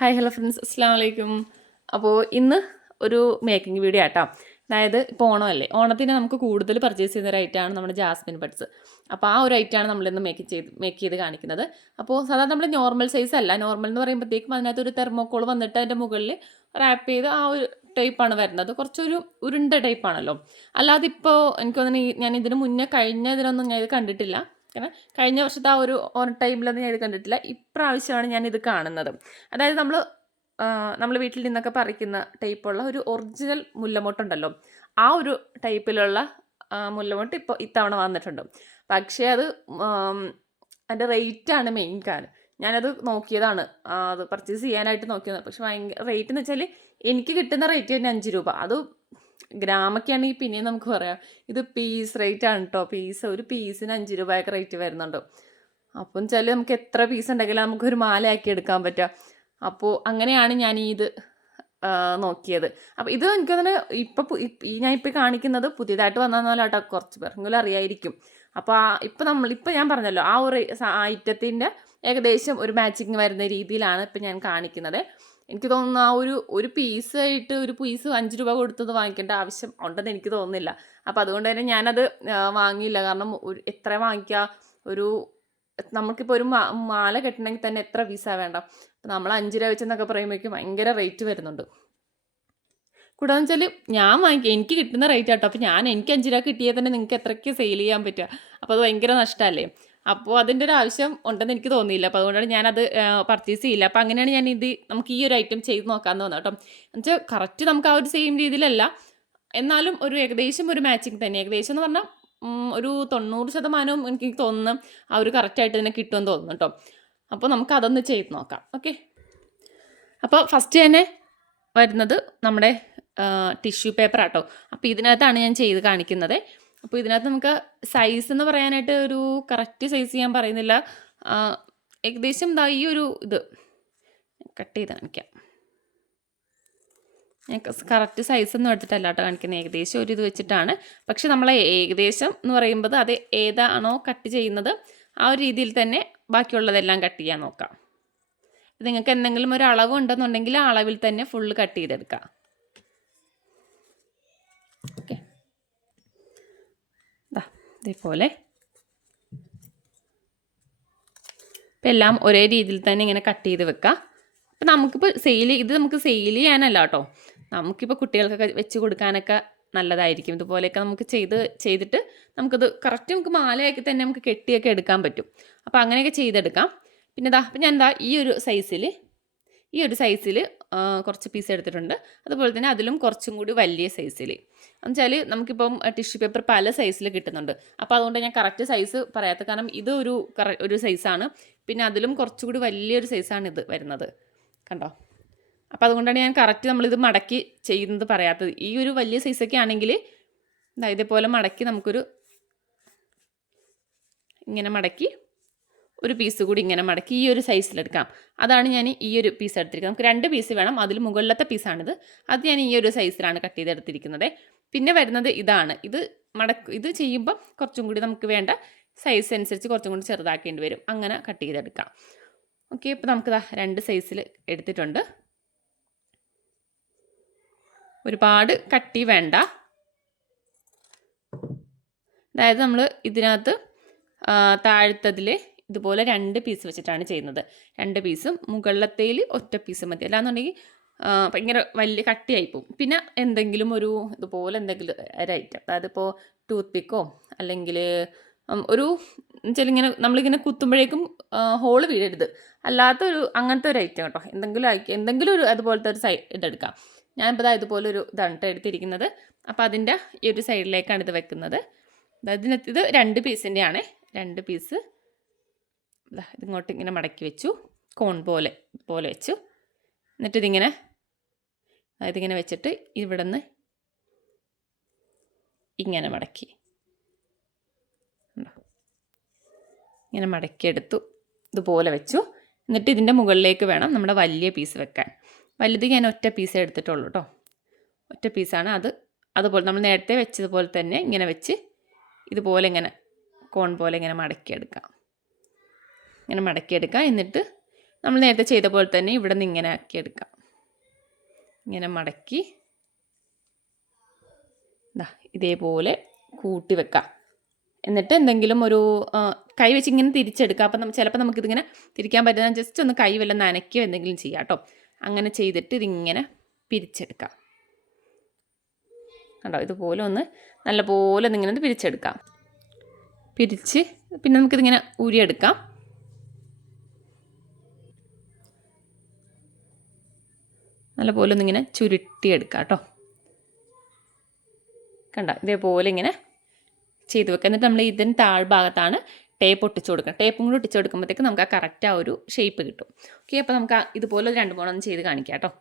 Hi hello friends, അസ്സാം വലൈക്കും. അപ്പോൾ ഇന്ന് ഒരു മേക്കിംഗ് വീഡിയോ ആട്ടോ. അതായത് ഇപ്പോൾ ഓണമല്ലേ, ഓണത്തിന് നമുക്ക് കൂടുതൽ പർച്ചേസ് ചെയ്യുന്ന ഒരു ഐറ്റമാണ് നമ്മുടെ ജാസ്മിൻ ബഡ്സ്. അപ്പോൾ ആ ഒരു ഐറ്റമാണ് നമ്മളിന്ന് മേക്ക് ചെയ്ത് കാണിക്കുന്നത്. അപ്പോൾ സാധാരണ നമ്മൾ നോർമൽ സൈസ് അല്ല, നോർമൽ എന്ന് പറയുമ്പോഴത്തേക്കും അതിനകത്ത് ഒരു തെർമോക്കോൾ വന്നിട്ട് അതിൻ്റെ മുകളിൽ റാപ്പ് ചെയ്ത് ആ ഒരു ടൈപ്പാണ് വരുന്നത്. കുറച്ചൊരു ഉരുണ്ട ടൈപ്പാണല്ലോ. അല്ലാതെ ഇപ്പോൾ എനിക്ക് തോന്നുന്നു ഞാൻ ഇതിന് മുന്നേ കഴിഞ്ഞ ഇതിനൊന്നും ഞാൻ ഇത് കണ്ടിട്ടില്ല. കാരണം കഴിഞ്ഞ വർഷത്തെ ആ ഒരു ഓൺ ടൈമിലൊന്നും ഞാൻ ഇത് കണ്ടിട്ടില്ല. ഇപ്രാവശ്യമാണ് ഞാൻ ഇത് കാണുന്നത്. അതായത് നമ്മൾ വീട്ടിൽ നിന്നൊക്കെ പറിക്കുന്ന ടൈപ്പുള്ള ഒരു ഒറിജിനൽ മുല്ലമൊട്ടുണ്ടല്ലോ, ആ ഒരു ടൈപ്പിലുള്ള മുല്ലമൊട്ട് ഇപ്പോൾ ഇത്തവണ വന്നിട്ടുണ്ട്. പക്ഷേ അതിൻ്റെ റേറ്റാണ് മെയിൻ കാര്യം. ഞാനത് നോക്കിയതാണ്, അത് പർച്ചേസ് ചെയ്യാനായിട്ട് നോക്കിയതാണ്. പക്ഷെ ഭയങ്കര റേറ്റ് എന്ന് വെച്ചാൽ എനിക്ക് കിട്ടുന്ന റേറ്റ് തന്നെ 5 രൂപ. അത് ഗ്രാമൊക്കെയാണെങ്കിൽ പിന്നെയും നമുക്ക് പറയാം. ഇത് പീസ് റേറ്റ് ആണ് കേട്ടോ. ഒരു പീസിന് 5 രൂപയൊക്കെ റേറ്റ് വരുന്നുണ്ട്. അപ്പം വെച്ചാൽ നമുക്ക് എത്ര പീസ് ഉണ്ടെങ്കിലും നമുക്കൊരു മാലയാക്കി എടുക്കാൻ പറ്റുക. അപ്പോൾ അങ്ങനെയാണ് ഞാൻ ഇത് നോക്കിയത്. അപ്പോൾ ഇത് എനിക്ക് തന്നെ ഞാനിപ്പോൾ കാണിക്കുന്നത് പുതിയതായിട്ട് വന്നതുപോലെ കേട്ടോ. കുറച്ച് പേർക്കെങ്കിലും അറിയായിരിക്കും. അപ്പോൾ ഇപ്പം ഞാൻ പറഞ്ഞല്ലോ, ആ ഒരു ഐറ്റത്തിൻ്റെ ഏകദേശം ഒരു മാച്ചിങ് വരുന്ന രീതിയിലാണ് ഇപ്പം ഞാൻ കാണിക്കുന്നത്. എനിക്ക് തോന്നുന്നു ആ ഒരു പീസായിട്ട് ഒരു പീസ് 5 രൂപ കൊടുത്തത് വാങ്ങിക്കേണ്ട ആവശ്യം ഉണ്ടെന്ന് എനിക്ക് തോന്നുന്നില്ല. അപ്പോൾ അതുകൊണ്ട് തന്നെ ഞാനത് വാങ്ങിയില്ല. കാരണം എത്ര വാങ്ങിക്കുക, നമുക്കിപ്പോൾ ഒരു മാല കെട്ടണമെങ്കിൽ തന്നെ എത്ര പീസാണ് വേണ്ട. അപ്പോൾ നമ്മൾ 5 രൂപ വെച്ചെന്നൊക്കെ പറയുമ്പോഴേക്കും ഭയങ്കര റേറ്റ് വരുന്നുണ്ട്. കൂടാതെ വെച്ചാൽ ഞാൻ വാങ്ങിക്കുക, എനിക്ക് കിട്ടുന്ന റേറ്റ് ആട്ടോ. അപ്പോൾ എനിക്ക് 5 രൂപ കിട്ടിയാൽ തന്നെ നിങ്ങൾക്ക് എത്രയ്ക്ക് സെയിൽ ചെയ്യാൻ പറ്റുക. അപ്പോൾ അത് ഭയങ്കര നഷ്ടമല്ലേ. അപ്പോൾ അതിൻ്റെ ഒരു ആവശ്യം ഉണ്ടെന്ന് എനിക്ക് തോന്നിയില്ല. അപ്പോൾ അതുകൊണ്ടാണ് ഞാനത് പർച്ചേസ് ചെയ്യില്ല. അപ്പോൾ അങ്ങനെയാണ് നമുക്ക് ഈ ഒരു ഐറ്റം ചെയ്ത് നോക്കാമെന്ന് തോന്നുന്നു കേട്ടോ. എന്നുവെച്ചാൽ കറക്റ്റ് നമുക്ക് ആ ഒരു സെയിം രീതിയിലല്ല, എന്നാലും ഏകദേശം ഒരു മാച്ചിങ് തന്നെ. ഏകദേശം എന്ന് പറഞ്ഞാൽ ഒരു 90% എനിക്ക് തോന്നുന്നു ആ ഒരു കറക്റ്റായിട്ട് തന്നെ കിട്ടുമെന്ന് തോന്നുന്നു കേട്ടോ. അപ്പോൾ നമുക്ക് അതൊന്ന് ചെയ്ത് നോക്കാം. ഓക്കെ, അപ്പോൾ ഫസ്റ്റ് തന്നെ വരുന്നത് നമ്മുടെ ടിഷ്യൂ പേപ്പർ ആട്ടോ. അപ്പോൾ ഇതിനകത്താണ് ഞാൻ ചെയ്ത് കാണിക്കുന്നത്. അപ്പോൾ ഇതിനകത്ത് നമുക്ക് സൈസ് എന്ന് പറയാനായിട്ട് ഒരു കറക്റ്റ് സൈസ് ഞാൻ പറയുന്നില്ല. ഏകദേശം ഈ ഒരു ഇത് കട്ട് ചെയ്ത് കാണിക്കാം. ഞാൻ കറക്റ്റ് സൈസൊന്നും എടുത്തിട്ടല്ല കേട്ടോ കാണിക്കുന്നത്, ഏകദേശം ഒരു ഇത് വെച്ചിട്ടാണ്. പക്ഷെ നമ്മൾ ഏകദേശം എന്ന് പറയുമ്പോൾ അത് ഏതാണോ കട്ട് ചെയ്യുന്നത് ആ ഒരു രീതിയിൽ തന്നെ ബാക്കിയുള്ളതെല്ലാം കട്ട് ചെയ്യാൻ നോക്കാം. നിങ്ങൾക്ക് എന്തെങ്കിലും ഒരു അളവ് ഉണ്ടെന്നുണ്ടെങ്കിൽ ആ അളവിൽ തന്നെ ഫുള്ള് കട്ട് ചെയ്തെടുക്കാം. ഓക്കെ, ഇതേപോലെ ഇപ്പം എല്ലാം ഒരേ രീതിയിൽ തന്നെ ഇങ്ങനെ കട്ട് ചെയ്ത് വെക്കാം. അപ്പം നമുക്ക് സെയിൽ ചെയ്യാനല്ല കേട്ടോ, നമുക്കിപ്പോൾ കുട്ടികൾക്കൊക്കെ വെച്ച് കൊടുക്കാനൊക്കെ നല്ലതായിരിക്കും. ഇതുപോലെയൊക്കെ നമുക്ക് ചെയ്തിട്ട് നമുക്കത് കറക്റ്റ് നമുക്ക് മാലയാക്കി തന്നെ നമുക്ക് കെട്ടിയൊക്കെ എടുക്കാൻ പറ്റും. അപ്പോൾ അങ്ങനെയൊക്കെ ചെയ്തെടുക്കാം. പിന്നെ അപ്പം ഞാൻ ഈ ഒരു സൈസിൽ കുറച്ച് പീസ് എടുത്തിട്ടുണ്ട്. അതുപോലെ തന്നെ അതിലും കുറച്ചും കൂടി വലിയ സൈസിൽ എന്നുവെച്ചാൽ നമുക്കിപ്പം ടിഷ്യൂ പേപ്പർ പല സൈസിൽ കിട്ടുന്നുണ്ട്. അപ്പോൾ അതുകൊണ്ട് ഞാൻ കറക്റ്റ് സൈസ് പറയാത്ത, കാരണം ഇത് ഒരു സൈസാണ്, പിന്നെ അതിലും കുറച്ചുകൂടി വലിയൊരു സൈസാണ് ഇത് വരുന്നത്, കണ്ടോ. അപ്പോൾ അതുകൊണ്ടാണ് ഞാൻ കറക്റ്റ് നമ്മളിത് മടക്കി ചെയ്യുന്നത് പറയാത്തത്. ഈ ഒരു വലിയ സൈസൊക്കെ ആണെങ്കിൽ ഇതേപോലെ മടക്കി ഇങ്ങനെ മടക്കി ഒരു പീസ് കൂടി ഇങ്ങനെ മടക്കി ഈ ഒരു സൈസിലെടുക്കാം. അതാണ് ഞാൻ ഈ ഒരു പീസ് എടുത്തിരിക്കുന്നത്. നമുക്ക് 2 പീസ് വേണം, അതിൽ മുകളിലത്തെ പീസാണിത്. അത് ഞാൻ ഈ ഒരു സൈസിലാണ് കട്ട് ചെയ്തെടുത്തിരിക്കുന്നത്. പിന്നെ വരുന്നത് ഇതാണ്. ഇത് ചെയ്യുമ്പം കുറച്ചും കൂടി നമുക്ക് വേണ്ട സൈസ് അനുസരിച്ച് കുറച്ചും കൂടി ചെറുതാക്കേണ്ടി വരും. അങ്ങനെ കട്ട് ചെയ്തെടുക്കാം. ഓക്കെ, ഇപ്പോൾ നമുക്ക് 2 സൈസിൽ എടുത്തിട്ടുണ്ട്. ഒരുപാട് കട്ടി വേണ്ട. അതായത് നമ്മൾ ഇതിനകത്ത് താഴത്തതിൽ ഇതുപോലെ 2 പീസ് വെച്ചിട്ടാണ് ചെയ്യുന്നത്. 2 പീസും മുകളിലത്തേൽ ഒറ്റ പീസ് മതി. അല്ലാന്നുണ്ടെങ്കിൽ ഭയങ്കര വലിയ കട്ടിയായിപ്പോവും. പിന്നെ ഇതുപോലെ എന്തെങ്കിലും ഒരു ഐറ്റം, അതായത് ഇപ്പോൾ ടൂത്ത് പിക്കോ അല്ലെങ്കിൽ ഇങ്ങനെ നമ്മളിങ്ങനെ കുത്തുമ്പോഴേക്കും ഹോള് വീഴരുത്, അങ്ങനത്തെ ഒരു ഐറ്റം കേട്ടോ. എന്തെങ്കിലും ഒരു അതുപോലത്തെ ഒരു ഇതെടുക്കാം. ഞാനിപ്പോൾ ഇതുപോലെ ഇതാണ് എടുത്തിരിക്കുന്നത്. അപ്പോൾ അതിൻ്റെ ഈ ഒരു സൈഡിലേക്കാണ് ഇത് വെക്കുന്നത്. ഇത് 2 പീസിൻ്റെയാണ്. 2 പീസ് ഇതിങ്ങോട്ട് ഇങ്ങനെ മടക്കി വെച്ചു, കോൺ പോലെ വെച്ചു. എന്നിട്ട് ഇതിങ്ങനെ വെച്ചിട്ട് ഇവിടെ നിന്ന് ഇങ്ങനെ മടക്കിയെടുത്തു, ഇതുപോലെ വെച്ചു. എന്നിട്ട് ഇതിൻ്റെ മുകളിലേക്ക് വേണം നമ്മുടെ വലിയ പീസ് വെക്കാൻ. വലുത് ഞാൻ ഒറ്റ പീസ് എടുത്തിട്ടുള്ളൂ കേട്ടോ. ഒറ്റ പീസാണ് അത്. അതുപോലെ നമ്മൾ നേരത്തെ വെച്ചതുപോലെ തന്നെ ഇങ്ങനെ വെച്ച് ഇതുപോലെ കോൺ പോലെ ഇങ്ങനെ മടക്കിയെടുക്കാം. എന്നിട്ട് നമ്മൾ നേരത്തെ ചെയ്ത പോലെ തന്നെ ഇവിടെ നിന്ന് ഇങ്ങനെ ആക്കിയെടുക്കാം. ഇങ്ങനെ മടക്കി ഇതേപോലെ കൂട്ടി വെക്കാം. എന്നിട്ട് എന്തെങ്കിലും ഒരു കൈ വെച്ച് ഇങ്ങനെ തിരിച്ചെടുക്കുക. അപ്പം ചിലപ്പോൾ നമുക്കിതിങ്ങനെ തിരിക്കാൻ പറ്റുന്ന ജസ്റ്റ് ഒന്ന് കൈ വല്ല നനയ്ക്കുകയോ എന്തെങ്കിലും ചെയ്യാം കേട്ടോ. അങ്ങനെ ചെയ്തിട്ട് ഇതിങ്ങനെ പിരിച്ചെടുക്കാം. കണ്ടോ, ഇതുപോലെ ഒന്ന് നല്ലപോലെ ഒന്നിങ്ങനെ പിരിച്ചെടുക്കാം. പിരിച്ച് പിന്നെ നമുക്കിതിങ്ങനെ ഊരിയെടുക്കാം. നല്ലപോലെ ഒന്നിങ്ങനെ ചുരുട്ടിയെടുക്കാം കേട്ടോ. കണ്ടോ, ഇതേപോലെ ഇങ്ങനെ ചെയ്ത് വെക്കുക. എന്നിട്ട് നമ്മൾ ഇതിന് താഴ്ഭാഗത്താണ് ടേപ്പ് ഒട്ടിച്ചു കൊടുക്കുക. ടേപ്പും കൂടി ഒട്ടിച്ചു കൊടുക്കുമ്പോഴത്തേക്ക് നമുക്ക് ആ കറക്റ്റ് ആ ഒരു ഷേപ്പ് കിട്ടും. ഓക്കെ, അപ്പോൾ നമുക്ക് ഇതുപോലെ 2-3 ഒന്ന് ചെയ്ത് കാണിക്കാം കേട്ടോ.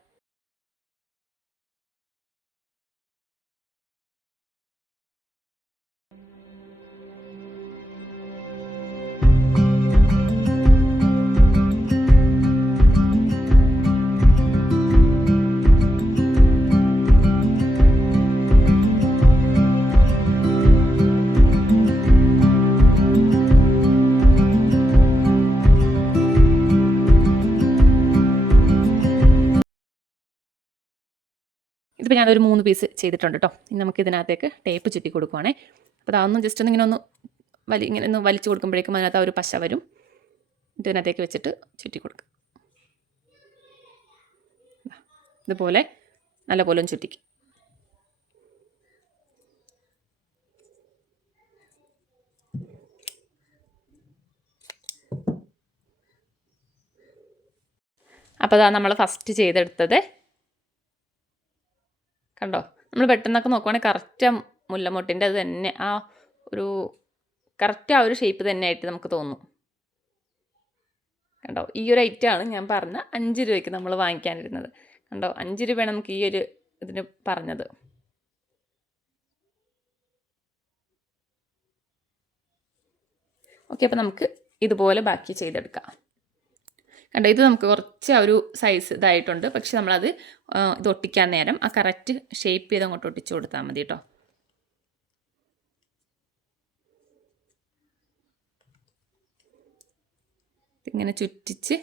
ഇതിപ്പോൾ ഞാനൊരു 3 പീസ് ചെയ്തിട്ടുണ്ട് കേട്ടോ. ഇനി നമുക്ക് ഇതിനകത്തേക്ക് ടേപ്പ് ചുറ്റി കൊടുക്കുവാണേ. അപ്പോൾ അതൊന്നും ജസ്റ്റ് ഇങ്ങനെ ഒന്ന് ഇങ്ങനെ ഒന്ന് വലിച്ചു കൊടുക്കുമ്പോഴേക്കും അതിനകത്ത് ആ ഒരു പശ വരും. ഇതിനകത്തേക്ക് വെച്ചിട്ട് ചുറ്റി കൊടുക്കുക. ഇതുപോലെ നല്ലപോലെ ഒന്ന് ചുറ്റിക്കും. അപ്പോൾ അതാ നമ്മൾ ഫസ്റ്റ് ചെയ്തെടുത്തത്. കണ്ടോ, നമ്മൾ പെട്ടെന്നൊക്കെ നോക്കുവാണെങ്കിൽ കറക്റ്റ് മുല്ലമൊട്ടിൻ്റെ അത് തന്നെ ആ ഒരു കറക്റ്റ് ആ ഒരു ഷേപ്പ് തന്നെ ആയിട്ട് നമുക്ക് തോന്നും. കണ്ടോ, ഈ ഒരു ഐറ്റമാണ് ഞാൻ പറഞ്ഞ 5 രൂപയ്ക്ക് നമ്മൾ വാങ്ങിക്കാനിരുന്നത്. കണ്ടോ, 5 രൂപയാണ് നമുക്ക് ഈ ഒരു ഇതിന് പറഞ്ഞത്. ഓക്കെ, അപ്പോൾ നമുക്ക് ഇതുപോലെ ബാക്കി ചെയ്തെടുക്കാം. കണ്ടോ, ഇത് നമുക്ക് കുറച്ച് ആ ഒരു സൈസ് ഇതായിട്ടുണ്ട്. പക്ഷെ നമ്മളത് ഇത് ഒട്ടിക്കാൻ നേരം ആ കറക്റ്റ് ഷേപ്പ് ചെയ്ത് അങ്ങോട്ട് ഒട്ടിച്ചു കൊടുത്താൽ മതി കേട്ടോ. ഇങ്ങനെ ചുറ്റിച്ച്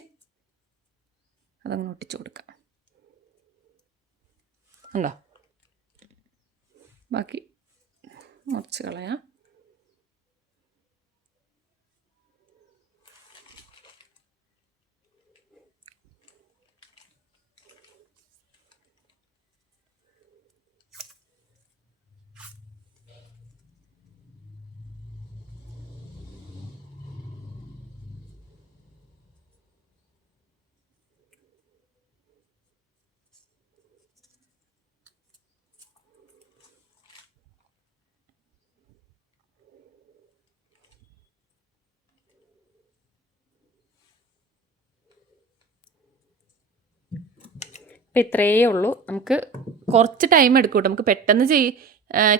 അതങ്ങനെ ഒട്ടിച്ചു കൊടുക്കാം. കണ്ടോ, ബാക്കി മുറിച്ച് കളയാം. അപ്പോൾ ഇത്രയേ ഉള്ളൂ. നമുക്ക് കുറച്ച് ടൈം എടുക്കും കേട്ടോ. നമുക്ക് പെട്ടെന്ന്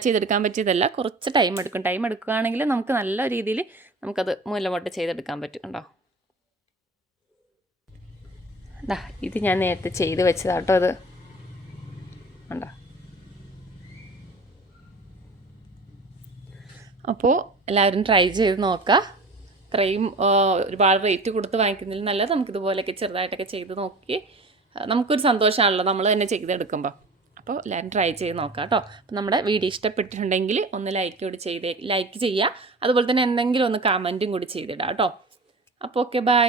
ചെയ്തെടുക്കാൻ പറ്റിയതല്ല, കുറച്ച് ടൈം എടുക്കും. ടൈം എടുക്കുകയാണെങ്കിൽ നമുക്ക് നല്ല രീതിയിൽ നമുക്കത് മുല്ലമൊട്ട് ചെയ്തെടുക്കാൻ പറ്റും. കണ്ടോ, ഇത് ഞാൻ നേരത്തെ ചെയ്ത് വെച്ചതാട്ടോ. ഇത് കണ്ടോ. അപ്പോൾ എല്ലാവരും ട്രൈ ചെയ്ത് നോക്കുക. ഇത്രയും ഒരുപാട് റേറ്റ് കൊടുത്ത് വാങ്ങിക്കുന്നതിൽ നല്ലത് നമുക്കിതുപോലെയൊക്കെ ചെറുതായിട്ടൊക്കെ ചെയ്ത് നോക്കി നമുക്കൊരു സന്തോഷമാണല്ലോ നമ്മൾ തന്നെ ചെയ്തെടുക്കുമ്പോൾ. അപ്പോൾ എല്ലാവരും ട്രൈ ചെയ്ത് നോക്കാം കേട്ടോ. അപ്പോൾ നമ്മുടെ വീഡിയോ ഇഷ്ടപ്പെട്ടിട്ടുണ്ടെങ്കിൽ ഒന്ന് ലൈക്ക് ചെയ്യുക. അതുപോലെ തന്നെ എന്തെങ്കിലും ഒന്ന് കമൻറ്റും കൂടി ചെയ്തിടാം കേട്ടോ. അപ്പോൾ ഓക്കെ, ബൈ.